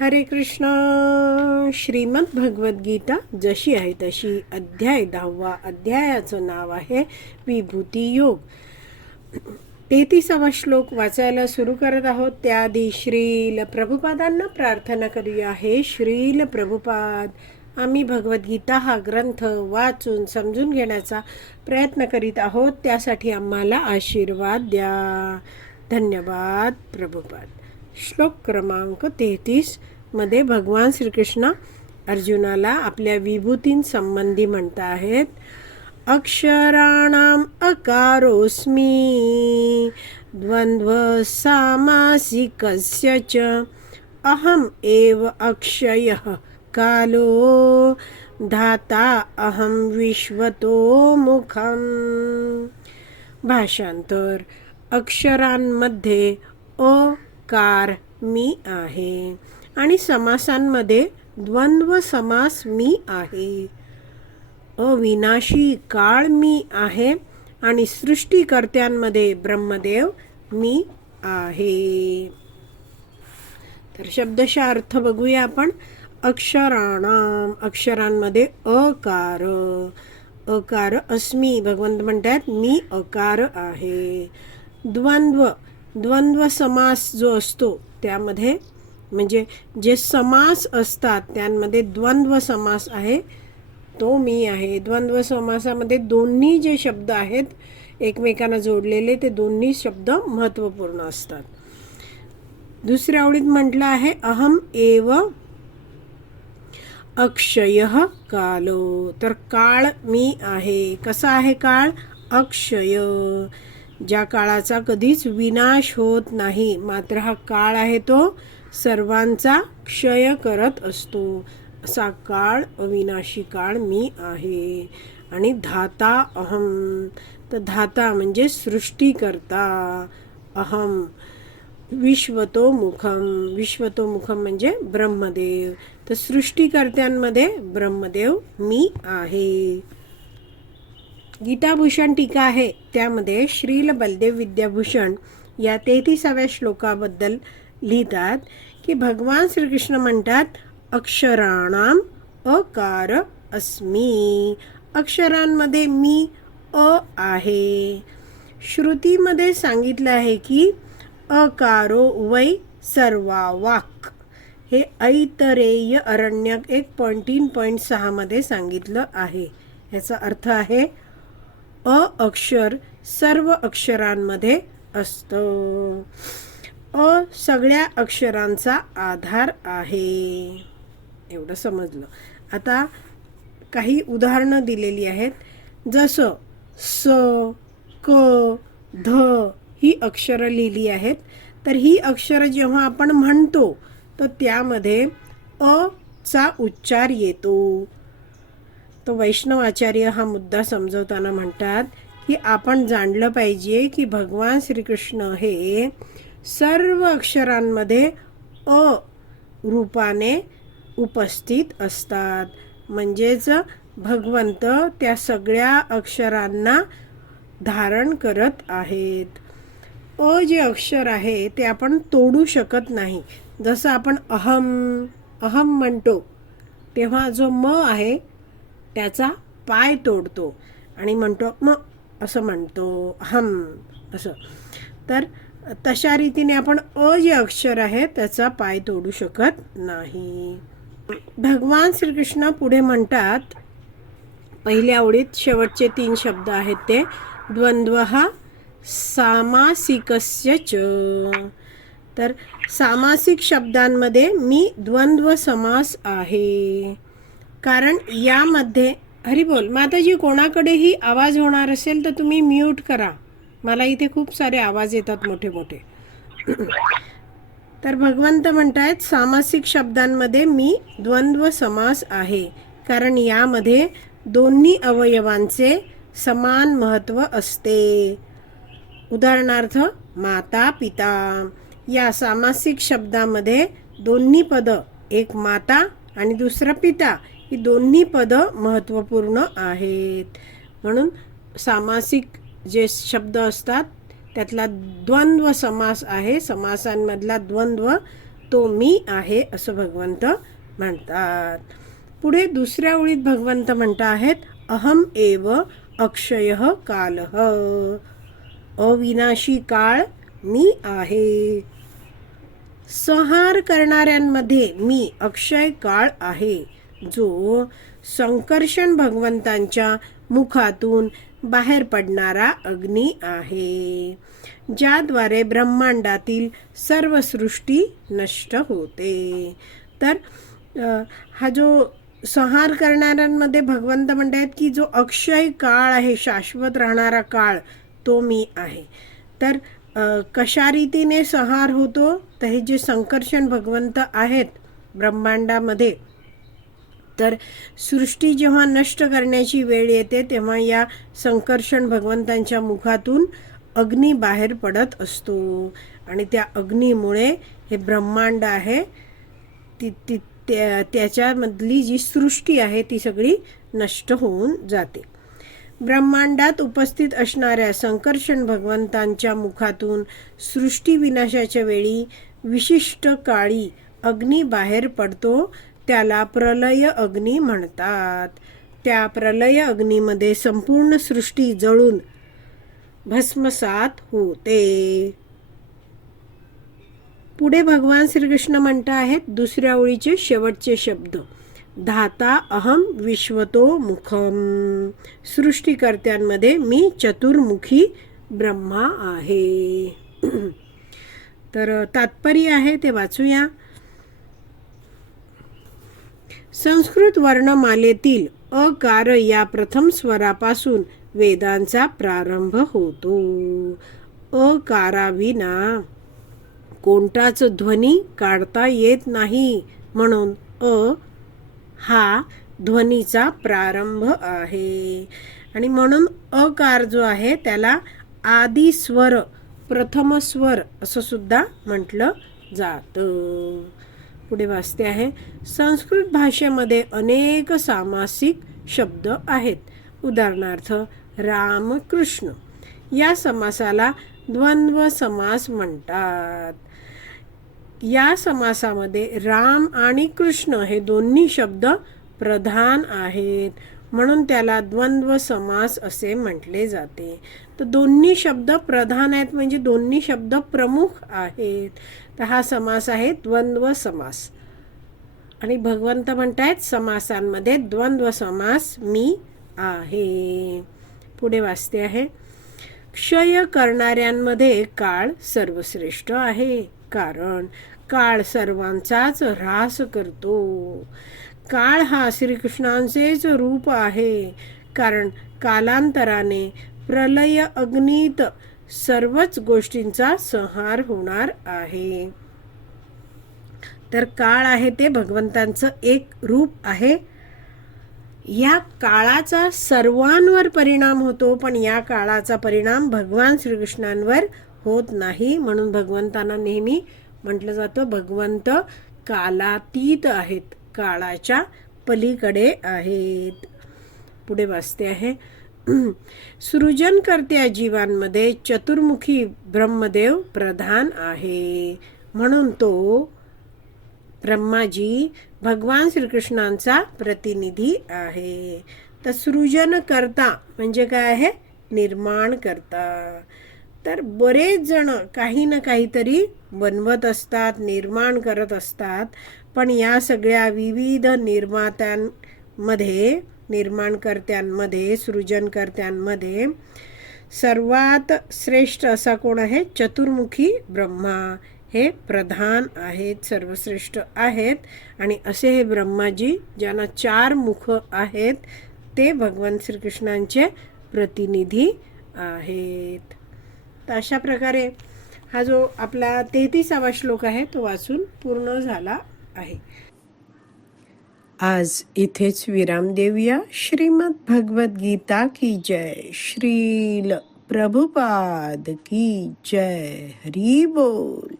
हरे कृष्ण. श्रीमद भगवद्गीता जशी आहे तशी अध्याय दहावा अध्यायाचं नाव आहे विभूती योग. तेहतीसावा श्लोक वाचायला सुरू करत आहोत. त्याआधी श्रील प्रभुपादांना प्रार्थना करूया आहे. श्रील प्रभुपाद आम्ही भगवद्गीता हा ग्रंथ वाचून समजून घेण्याचा प्रयत्न करीत आहोत. त्यासाठी आम्हाला आशीर्वाद द्या. धन्यवाद प्रभुपाद. श्लोक क्रमांक तेहतीसमध्ये भगवान श्रीकृष्ण अर्जुनाला आपल्या विभूतींसंबंधी म्हणत आहेत अक्षराणाम अकारोस्मी द्वंद्व सामासिकस्य च अहम एव अक्षय कालो धाता अहम विश्वतो मुखम। भाषांतर अक्षरांमध्ये कार मी आहे. आणि समासांमध्ये द्वंद्व समास मी आहे. अविनाशी काळ मी आहे आणि सृष्टीकर्त्यांमध्ये ब्रह्मदेव मी आहे. तर शब्दशः अर्थ बघूया आपण. अक्षराणाम अक्षरांमध्ये अकार. अकार अस्मी. भगवंत म्हणतात मी अकार आहे. द्वंद्व द्वंद्व समास जो असतो त्यामध्ये म्हणजे जे समास असतात त्यांमध्ये द्वंद्व समास आहे तो मी आहे. द्वंद्व समासामध्ये दोन्ही जे शब्द आहेत एकमेकांना जोडलेले ते दोन्ही शब्द महत्त्वपूर्ण असतात. दुसऱ्या आवडीत म्हटलं आहे अहम एव अक्षय कालो. तर काळ मी आहे. कसा आहे काळ? अक्षय. ज्या काळाचा कधीच विनाश होत नाही मात्र हा काळ आहे तो सर्वांचा क्षय करत असतो. असा काळ अविनाशी काळ मी आहे. आणि धाता अहम तर धाता म्हणजे सृष्टीकर्ता अहम विश्वतो मुखम विश्वतो मुखम म्हणजे ब्रह्मदेव. तर सृष्टीकर्त्यांमध्ये ब्रह्मदेव मी आहे. गीताभूषण टीका आहे. त्यामध्ये श्रील बलदेव विद्याभूषण या तेहतीसाव्या श्लोकाबद्दल लिहितात की भगवान श्रीकृष्ण म्हणतात अक्षराणाम अकार अस्मी. अक्षरांमध्ये मी अ आहे. श्रुतीमध्ये सांगितलं आहे की अकारो वै सर्वा वाक हे ऐतरेय अरण्यक एक पॉईंट तीन पॉईंट सहामध्ये सांगितलं आहे. याचा अर्थ आहे अ अक्षर सर्व अक्षरांमध्ये असतं. अ सगळ्या अक्षरांचा आधार आहे. एवढं समजलं. आता काही उदाहरणं दिलेली आहेत. जसं स क ध ही अक्षरं लिहिली आहेत. तर ही अक्षरं जेव्हा आपण म्हणतो तर त्यामध्ये अ चा उच्चार येतो. तो वैष्णवाचार्य हा मुद्दा समजवताना म्हणतात की आपण जाणलं पाहिजे की भगवान श्रीकृष्ण हे सर्व अक्षरांमध्ये अ रूपाने उपस्थित असतात. म्हणजेच भगवंत त्या सगळ्या अक्षरांना धारण करत आहेत. अ जे अक्षर आहे ते आपण तोडू शकत नाही. जसं आपण अहम अहम म्हणतो तेव्हा जो म आहे त्याचा पाय तोडतो. आणि म्हणतो मग असं म्हणतो हम असं. तर तशा रीतीने आपण अ जे अक्षर आहे त्याचा पाय तोडू शकत नाही. भगवान श्रीकृष्ण पुढे म्हणतात पहिल्या आवडीत शेवटचे तीन शब्द आहेत ते. द्वंद्व हा सामासिकस्य च. तर सामासिक शब्दांमध्ये मी द्वंद्व समास आहे. कारण यामध्ये हरी बोल माताजी कोणाकडेही आवाज होणार असेल तर तुम्ही म्यूट करा. मला इथे खूप सारे आवाज येतात मोठे मोठे. तर भगवंत म्हणतायत सामासिक शब्दांमध्ये मी द्वंद्व समास आहे. कारण यामध्ये दोन्ही अवयवांचे समान महत्त्व असते. उदाहरणार्थ माता पिता. या सामासिक शब्दामध्ये दोन्ही पदं एक माता आणि दुसरं पिता ही दोन्ही पदं महत्त्वपूर्ण आहेत. म्हणून सामासिक जे शब्द असतात त्यातला द्वंद्व समास आहे. समासांमधला द्वंद्व तो मी आहे असं भगवंत म्हणतात. पुढे दुसऱ्या ओळीत भगवंत म्हणत आहेत अहम एव अक्षय काल. अविनाशी काळ मी आहे. संहार करणाऱ्यांमध्ये मी अक्षय काळ आहे. जो संकर्षण भगवंतांच्या मुखातून बाहेर पडणारा अग्नी आहे ज्याद्वारे ब्रह्मांडातील सर्व सृष्टी नष्ट होते. तर हा जो संहार करणाऱ्यांमध्ये भगवंत म्हणतात की जो अक्षय काळ आहे शाश्वत राहणारा काळ तो मी आहे. तर कशा रीतीने संहार होतो? तर हे जे संकर्षण भगवंत आहेत ब्रह्मांडामध्ये तर सृष्टी जेव्हा नष्ट करण्याची वेळ येते तेव्हा या संकर्षण भगवंतांच्या मुखातून अग्नी बाहेर पडत असतो. आणि त्या अग्नीमुळे हे ब्रह्मांड आहे. ती ती त्या त्याच्यामधली जी सृष्टी आहे ती सगळी नष्ट होऊन जाते. ब्रह्मांडात उपस्थित असणाऱ्या संकर्षण भगवंतांच्या मुखातून सृष्टी विनाशाच्या वेळी विशिष्ट काळी अग्नी बाहेर पडतो. त्याला प्रलय अग्नी म्हणतात. त्या प्रलय अग्नीमध्ये संपूर्ण सृष्टी जळून भस्मसात होते. पुढे भगवान श्रीकृष्ण म्हणत आहेत दुसऱ्या ओळीचे शेवटचे शब्द. धाता अहम विश्वतो मुखम. सृष्टीकर्त्यांमध्ये मी चतुर्मुखी ब्रह्मा आहे. तर तात्पर्य आहे ते वाचूया. संस्कृत वर्णमालेतील अकार या प्रथम स्वरापासून वेदांचा प्रारंभ होतो. अकाराविना कोणताच ध्वनी काढता येत नाही म्हणून अ हा ध्वनीचा प्रारंभ आहे. आणि म्हणून अकार जो आहे त्याला आदिस्वर प्रथम स्वर असं सुद्धा म्हटलं जातं. पुढे वाचते आहे. संस्कृत भाषेमध्ये अनेक सामासिक शब्द आहेत. उदाहरणार्थ राम कृष्ण या समासाला द्वंद्व समास म्हणतात. या समासामध्ये राम आणि कृष्ण हे दोन्ही शब्द प्रधान आहेत. म्हणून त्याला द्वंद्व समास असे म्हटले जाते. तर दोन्ही शब्द प्रधान आहेत म्हणजे दोन्ही शब्द प्रमुख आहेत. तर हा समास आहे द्वंद्व समास. आणि भगवंत म्हणतायत समासांमध्ये द्वंद्व समास मी आहे. पुढे वाचते आहे. क्षय करणाऱ्यांमध्ये काळ सर्वश्रेष्ठ आहे. कारण काळ सर्वांचाच ऱ्हास करतो. काळ हा श्रीकृष्णांचेच रूप आहे. कारण कालांतराने प्रलय अग्नीत सर्वच गोष्टींचा संहार होणार आहे. तर काळ आहे ते भगवंतांचं एक रूप आहे. या काळाचा सर्वांवर परिणाम होतो पण या काळाचा परिणाम भगवान श्रीकृष्णांवर होत नाही. म्हणून भगवंतांना नेहमी म्हटलं जातं भगवंत कालातीत आहेत. काळाच्या पलीकडे आहेत. पुढे वाचते आहे. सृजनकर्त्या जीवांमध्ये चतुर्मुखी ब्रह्मदेव प्रधान आहे. म्हणून तो ब्रह्माजी भगवान श्रीकृष्णांचा प्रतिनिधी आहे. तर सृजन करता म्हणजे काय आहे? निर्माण करता तर बरेच जण काही ना काहीतरी बनवत असतात निर्माण करत असतात. पण या सगळ्या विविध निर्मात्यांमध्ये निर्माणकर्त्यांमध्ये सृजनकर्त्यांमध्ये सर्वात श्रेष्ठ असा कोण आहे? चतुर्मुखी ब्रह्मा हे प्रधान आहेत सर्वश्रेष्ठ आहेत. आणि असे हे ब्रह्माजी ज्यांना चार मुख आहेत ते भगवान श्रीकृष्णांचे प्रतिनिधी आहेत. तर अशा प्रकारे हा जो आपला तेहतीसावा श्लोक आहे तो वाचून पूर्ण झाला आहे. आज इथेच विराम देऊया. श्रीमद भगवत गीता की जय. श्रील प्रभुपाद की जय. हरी बोल.